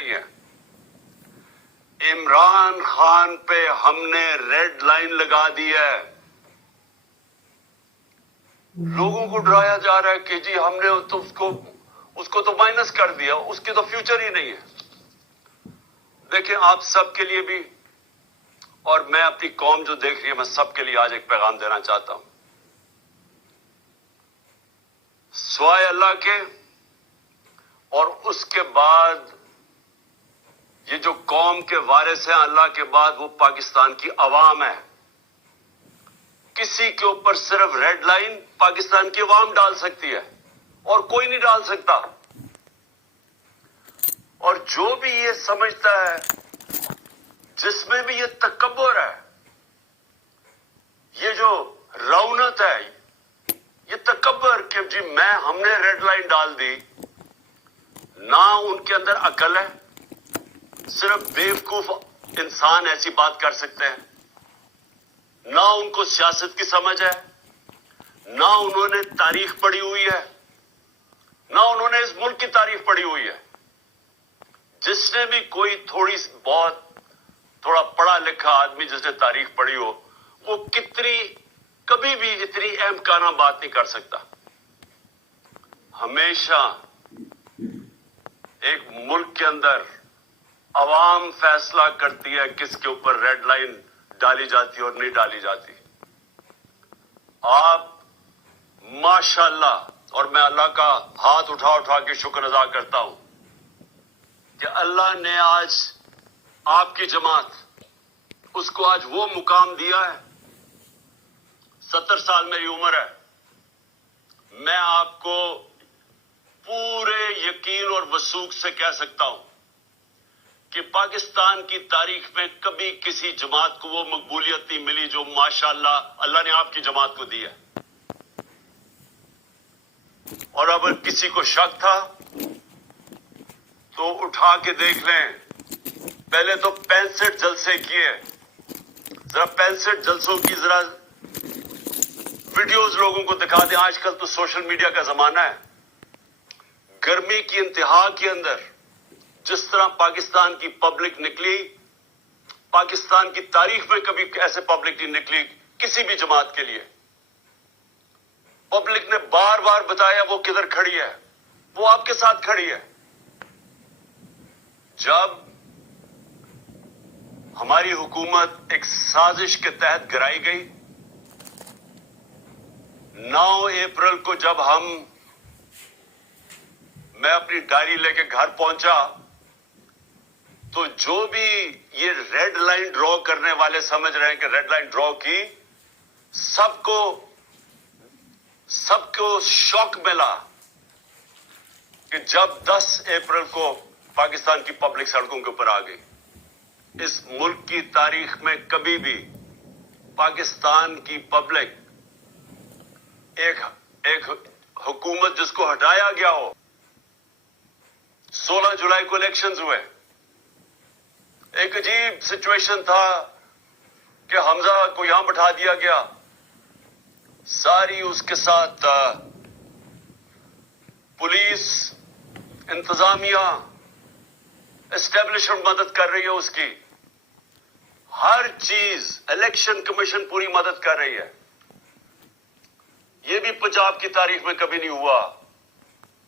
नहीं है। इमरान खान पे हमने रेड लाइन लगा दी है। लोगों को डराया जा रहा है कि जी हमने तो उसको तो माइनस कर दिया, उसकी तो फ्यूचर ही नहीं है। देखिए, आप सबके लिए भी और मैं अपनी कौम जो देख रही है, मैं सबके लिए आज एक पैगाम देना चाहता हूं। स्वाय अल्लाह के और उसके बाद ये जो कौम के वारिस हैं अल्लाह के बाद, वो पाकिस्तान की अवाम है। किसी के ऊपर सिर्फ रेड लाइन पाकिस्तान की अवाम डाल सकती है और कोई नहीं डाल सकता। और जो भी ये समझता है, जिसमें भी ये तकब्बुर है, ये जो रौनत है, ये तकब्बुर कि जी हमने रेड लाइन डाल दी, ना उनके अंदर अकल है। सिर्फ बेवकूफ इंसान ऐसी बात कर सकते हैं। ना उनको सियासत की समझ है, ना उन्होंने तारीख पढ़ी हुई है, ना उन्होंने इस मुल्क की तारीख पढ़ी हुई है। जिसने भी कोई थोड़ा पढ़ा लिखा आदमी जिसने तारीख पढ़ी हो, वो कभी भी इतनी अहमकाना बात नहीं कर सकता। हमेशा एक मुल्क के अंदर अवाम फैसला करती है किसके ऊपर रेड लाइन डाली जाती और नहीं डाली जाती। आप माशाअल्लाह, और मैं अल्लाह का हाथ उठा उठा के शुक्र अदा करता हूं कि अल्लाह ने आज आपकी जमात, उसको आज वो मुकाम दिया है। 70 साल मेरी उम्र है। मैं आपको पूरे यकीन और वसूख से कह सकता हूं कि पाकिस्तान की तारीख में कभी किसी जमात को वो मकबूलियत नहीं मिली जो माशाअल्लाह अल्लाह ने आपकी जमात को दी है। और अगर किसी को शक था तो उठा के देख लें। पहले तो 65 जलसे किए, जरा 65 जलसों की जरा वीडियोस लोगों को दिखा दें। आजकल तो सोशल मीडिया का जमाना है। गर्मी की इंतहा के अंदर जिस तरह पाकिस्तान की पब्लिक निकली, पाकिस्तान की तारीख में कभी ऐसे पब्लिक नहीं निकली किसी भी जमात के लिए। पब्लिक ने बार बार बताया वो किधर खड़ी है, वो आपके साथ खड़ी है। जब हमारी हुकूमत एक साजिश के तहत गिराई गई, 9 अप्रैल को जब मैं अपनी डायरी लेके घर पहुंचा, तो जो भी ये रेड लाइन ड्रॉ करने वाले समझ रहे हैं कि रेड लाइन ड्रॉ की, सबको शॉक मिला कि जब 10 अप्रैल को पाकिस्तान की पब्लिक सड़कों के ऊपर आ गई। इस मुल्क की तारीख में कभी भी पाकिस्तान की पब्लिक, एक हुकूमत जिसको हटाया गया हो, 16 जुलाई को इलेक्शंस हुए, एक अजीब सिचुएशन था कि हमजा को यहां बैठा दिया गया। सारी उसके साथ पुलिस, इंतजामिया, एस्टेब्लिशमेंट मदद कर रही है उसकी। हर चीज, इलेक्शन कमीशन पूरी मदद कर रही है। यह भी पंजाब की तारीख में कभी नहीं हुआ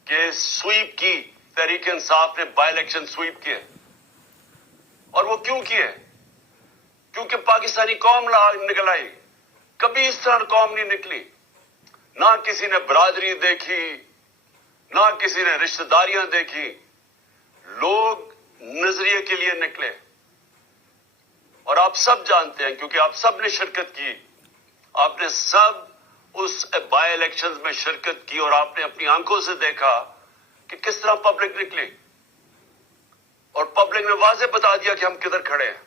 कि स्वीप की, तहरीक इंसाफ ने बाई इलेक्शन स्वीप किए। और वो क्यों किए? क्योंकि पाकिस्तानी कौम निकल आई। कभी इस तरह कौम नहीं निकली। ना किसी ने बरादरी देखी, ना किसी ने रिश्तेदारियां देखी। लोग नजरिए के लिए निकले। और आप सब जानते हैं, क्योंकि आप सब ने शिरकत की, आपने सब उस बाई इलेक्शंस में शिरकत की और आपने अपनी आंखों से देखा कि किस तरह पब्लिक निकली। और पब्लिक ने वाज़ेह बता दिया कि हम किधर खड़े हैं।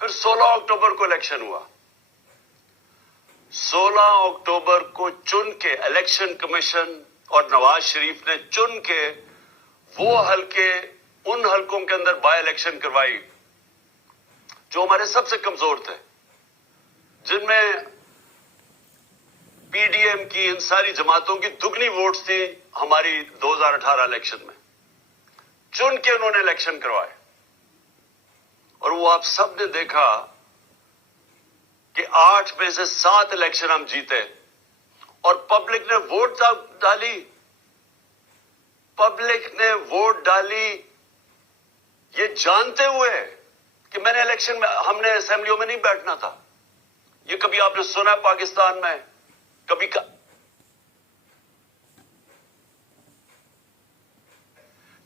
फिर 16 अक्टूबर को इलेक्शन हुआ। 16 अक्टूबर को चुन के इलेक्शन कमीशन और नवाज शरीफ ने चुन के वो हल्के, उन हल्कों के अंदर बाई इलेक्शन करवाई जो हमारे सबसे कमजोर थे, जिनमें पीडीएम की, इन सारी जमातों की दुगनी वोट्स थी हमारी 2018 इलेक्शन में। چن کے انہوں نے الیکشن کروائے، اور وہ آپ سب نے دیکھا کہ 8 میں سے 7 الیکشن ہم جیتے، اور پبلک نے ووٹ ڈالی، پبلک نے ووٹ ڈالی یہ جانتے ہوئے کہ میں نے الیکشن میں، ہم نے اسمبلیوں میں نہیں بیٹھنا تھا۔ یہ کبھی آپ نے سنا ہے پاکستان میں؟ کبھی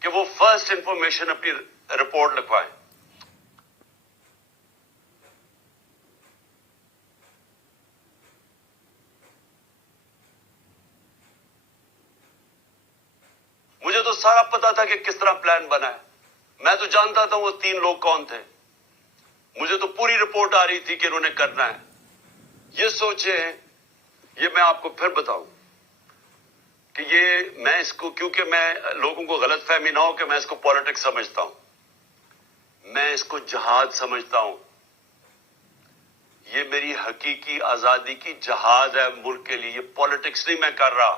کہ وہ فرسٹ انفارمیشن اپنی رپورٹ لکھوائیں۔ مجھے تو سارا پتا تھا کہ کس طرح پلان بنا ہے، میں تو جانتا تھا وہ 3 لوگ کون تھے، مجھے تو پوری رپورٹ آ رہی تھی کہ انہوں نے کرنا ہے۔ یہ سوچیں، یہ میں آپ کو پھر بتاؤں کہ یہ میں اس کو، کیونکہ میں لوگوں کو غلط فہمی نہ ہو کہ میں اس کو پالیٹکس سمجھتا ہوں، میں اس کو جہاد سمجھتا ہوں۔ یہ میری حقیقی آزادی کی جہاد ہے ملک کے لیے، یہ پالیٹکس نہیں میں کر رہا۔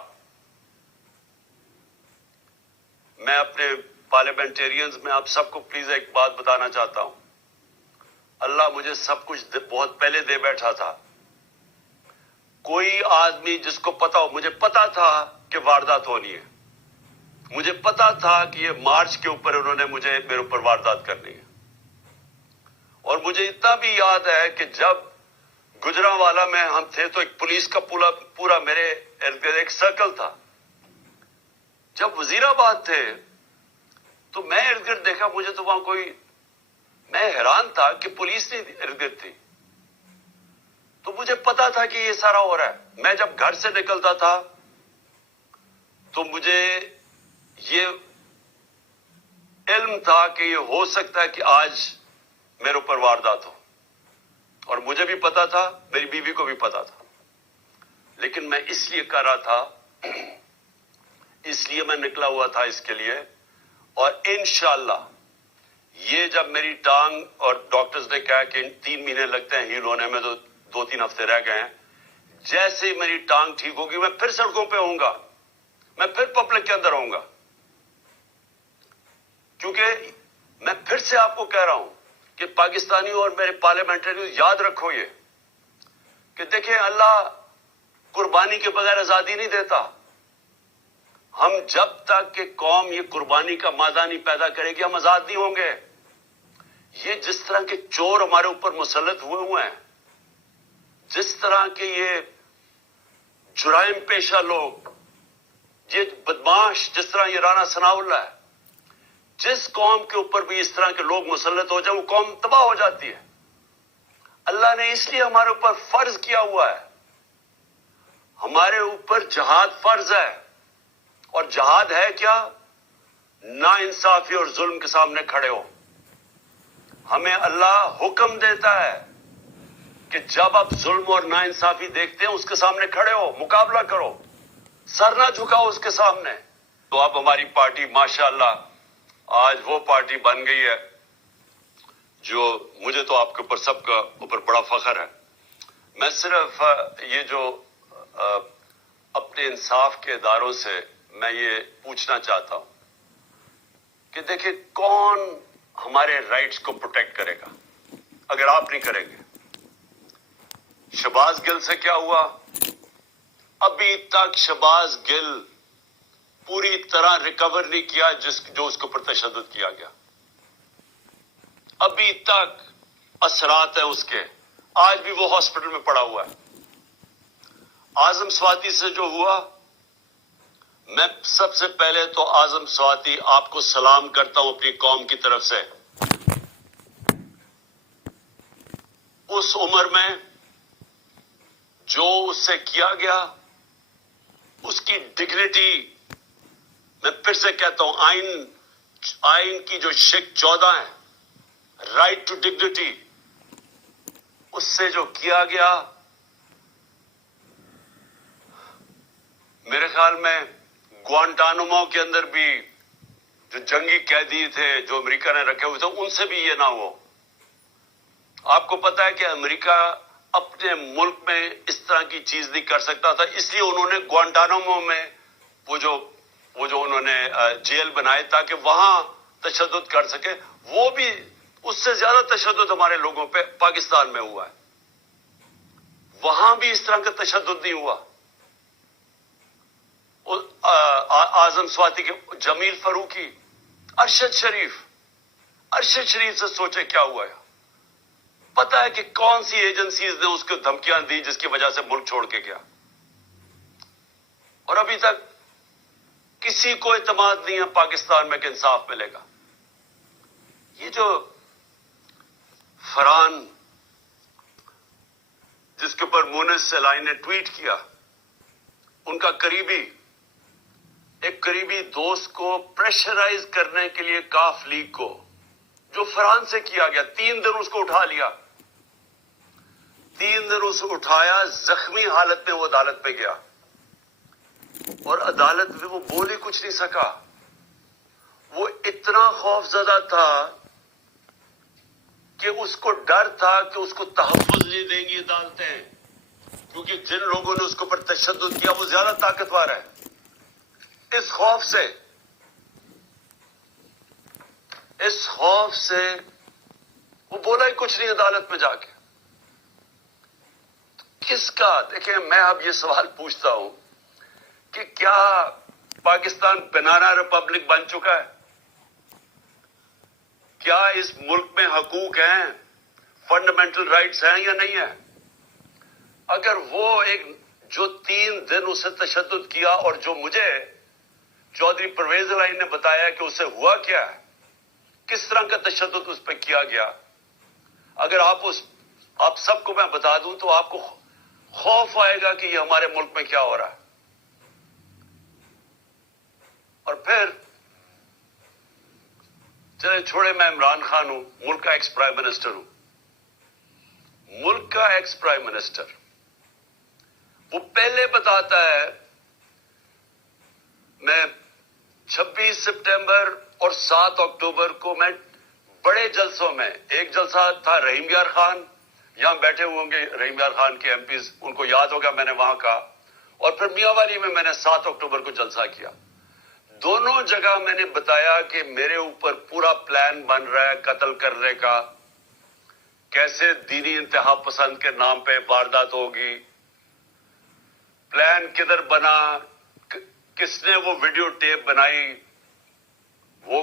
میں اپنے پارلیمنٹیرینز میں آپ سب کو پلیز ایک بات بتانا چاہتا ہوں، اللہ مجھے سب کچھ بہت پہلے دے بیٹھا تھا۔ کوئی آدمی جس کو پتا ہو، مجھے پتا تھا کہ واردات ہونی ہے، مجھے پتا تھا کہ یہ مارچ کے اوپر انہوں نے میرے اوپر واردات کرنی ہے، اور مجھے اتنا بھی یاد ہے کہ جب گجرانوالا میں ہم تھے تو ایک پولیس کا پورا میرے ارد گرد ایک سرکل تھا۔ جب وزیر آباد تھے تو میں ارد گرد دیکھا، مجھے تو وہاں کوئی، میں حیران تھا کہ پولیس نہیں ارد گرد تھی، تو مجھے پتا تھا کہ یہ سارا ہو رہا ہے۔ میں جب گھر سے نکلتا تھا تو مجھے یہ علم تھا کہ یہ ہو سکتا ہے کہ آج میرے اوپر واردات ہو، اور مجھے بھی پتا تھا، میری بیوی کو بھی پتا تھا، لیکن میں اس لیے کر رہا تھا، اس لیے میں نکلا ہوا تھا اس کے لیے۔ اور انشاءاللہ یہ جب میری ٹانگ، اور ڈاکٹرز نے کہا کہ 3 مہینے لگتے ہیں ہیل ہونے میں، تو 2-3 ہفتے رہ گئے ہیں، جیسے ہی میری ٹانگ ٹھیک ہوگی میں پھر سڑکوں پہ ہوں گا، میں پھر پبلک کے اندر ہوں گا، کیونکہ میں پھر سے آپ کو کہہ رہا ہوں کہ پاکستانیوں اور میرے پارلیمنٹریوں یاد رکھو یہ کہ دیکھیں، اللہ قربانی کے بغیر آزادی نہیں دیتا۔ ہم جب تک کہ قوم یہ قربانی کا مادہ نہیں پیدا کرے گی، ہم آزاد نہیں ہوں گے۔ یہ جس طرح کے چور ہمارے اوپر مسلط ہوئے ہیں، جس طرح کے یہ جرائم پیشہ لوگ، یہ بدماش، جس طرح یہ رانا ثناء اللہ ہے، جس قوم کے اوپر بھی اس طرح کے لوگ مسلط ہو جائیں وہ قوم تباہ ہو جاتی ہے۔ اللہ نے اس لیے ہمارے اوپر فرض کیا ہوا ہے، ہمارے اوپر جہاد فرض ہے، اور جہاد ہے کیا؟ نا انصافی اور ظلم کے سامنے کھڑے ہو۔ ہمیں اللہ حکم دیتا ہے کہ جب آپ ظلم اور نا انصافی دیکھتے ہیں اس کے سامنے کھڑے ہو، مقابلہ کرو، سر نہ جھکاؤ اس کے سامنے۔ تو اب ہماری پارٹی ماشاءاللہ آج وہ پارٹی بن گئی ہے جو، مجھے تو آپ کے اوپر سب کا اوپر بڑا فخر ہے۔ میں صرف یہ جو اپنے انصاف کے اداروں سے میں یہ پوچھنا چاہتا ہوں کہ دیکھیں، کون ہمارے رائٹس کو پروٹیکٹ کرے گا اگر آپ نہیں کریں گے؟ شہباز گل سے کیا ہوا؟ ابھی تک شہباز گل پوری طرح ریکور نہیں کیا جو اس کے اوپر تشدد کیا گیا، ابھی تک اثرات ہیں اس کے، آج بھی وہ ہاسپٹل میں پڑا ہوا ہے۔ اعظم سواتی سے جو ہوا، میں سب سے پہلے تو اعظم سواتی آپ کو سلام کرتا ہوں اپنی قوم کی طرف سے۔ اس عمر میں جو اس سے کیا گیا، اس کی ڈگنیٹی، میں پھر سے کہتا ہوں، آئین کی جو شک 14 ہے، رائٹ ٹو ڈگنیٹی، اس سے جو کیا گیا، میرے خیال میں گوانٹانامو کے اندر بھی جو جنگی قیدی تھے جو امریکہ نے رکھے ہوئے تھے، ان سے بھی یہ نہ ہو۔ آپ کو پتا ہے کہ امریکہ اپنے ملک میں اس طرح کی چیز نہیں کر سکتا تھا، اس لیے انہوں نے گوانٹانامو میں وہ جو انہوں نے جیل بنائے تاکہ وہاں तशद्दुद कर सके, वो भी उससे ज्यादा तशद्दुद हमारे लोगों पे पाकिस्तान में हुआ है। वहां भी इस तरह का तशद्दुद नहीं हुआ। आजम स्वाति के जमील फरूकी, अरशद शरीफ से सोचे क्या हुआ है। पता है कि कौन सी एजेंसीज ने उसको धमकियां दी जिसकी वजह से मुल्क छोड़ के गया, और अभी तक किसी को इत्मीनान नहीं है पाकिस्तान में कि इंसाफ मिलेगा। ये जो फरहान, जिसके ऊपर मुनिस सलाई ने ट्वीट किया, उनका एक करीबी दोस्त को प्रेशराइज करने के लिए काफ लीग को, जो फरहान से किया गया, 3 दिन उसको उठा लिया, 3 दिन उसे उठाया, जख्मी हालत में वो अदालत पे गया, और अदालत में वो बोल ही कुछ नहीं सका। वो इतना खौफजदा था कि उसको डर था कि उसको तहफ्फुज नहीं देंगी अदालतें, क्योंकि जिन लोगों ने उसके ऊपर तशद्दुद किया वो ज्यादा ताकतवर है। इस खौफ से वो बोला ही कुछ नहीं अदालत में जाके। किसका, देखिए मैं अब ये सवाल पूछता हूं कि क्या पाकिस्तान बनाना रिपब्लिक बन चुका है? क्या इस मुल्क में हकूक हैं, फंडामेंटल राइट्स हैं या नहीं है? अगर वो जो 3 दिन उसे तशद्दुद किया, और जो मुझे चौधरी परवेज इलाही ने बताया कि उसे हुआ क्या है, किस तरह का तशद्दुद उस पर किया गया, अगर आप सबको मैं बता दूं तो आपको खौफ आएगा कि ये हमारे मुल्क में क्या हो रहा है। और फिर चले छोड़े, मैं इमरान खान हूं, मुल्क का एक्स प्राइम मिनिस्टर हूं। मुल्क का एक्स प्राइम मिनिस्टर वो पहले बताता है, मैं 26 सितंबर और 7 अक्टूबर को मैं बड़े जलसों में, एक जलसा था रहीम यार खान, यहां बैठे हुए होंगे रहीम यार खान के एमपीज, उनको याद होगा मैंने वहां का, और फिर मियांवाली में मैंने 7 अक्टूबर को जलसा किया। दोनों जगह मैंने बताया कि मेरे ऊपर पूरा प्लान बन रहा है कत्ल करने का, कैसे दीनी इंतहा पसंद के नाम पे वारदात होगी, प्लान किधर बना, किसने वो वीडियो टेप बनाई, वो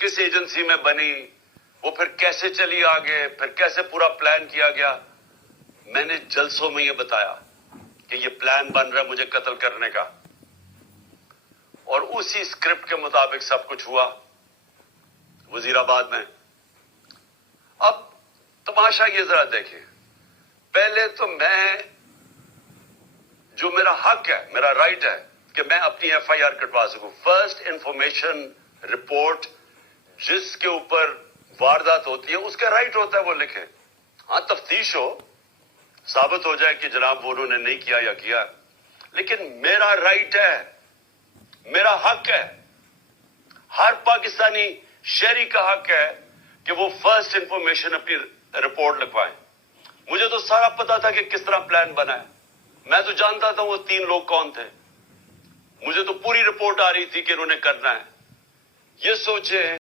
किस एजेंसी में बनी, वो फिर कैसे चली आगे, फिर कैसे पूरा प्लान किया गया। मैंने जलसों में ये बताया कि ये प्लान बन रहा है मुझे कत्ल करने का, और उसी स्क्रिप्ट के मुताबिक सब कुछ हुआ वजीराबाद में। अब तमाशा ये जरा देखिए, पहले तो जो मेरा हक है, मेरा राइट है कि मैं अपनी एफआईआर कटवा सकूं, फर्स्ट इंफॉर्मेशन रिपोर्ट जिसके ऊपर वारदात होती है उसका राइट होता है वो लिखे। हाँ, तफ्तीश हो, साबित हो जाए कि जनाब वो उन्होंने नहीं किया या किया, लेकिन मेरा राइट है, मेरा हक है, हर पाकिस्तानी शहरी का हक है कि वो फर्स्ट इंफॉर्मेशन अपनी रिपोर्ट लिखवाएं। मुझे तो सारा पता था कि किस तरह प्लान बना है, मैं तो जानता था वो 3 लोग कौन थे, मुझे तो पूरी रिपोर्ट आ रही थी कि इन्होंने करना है। ये सोचे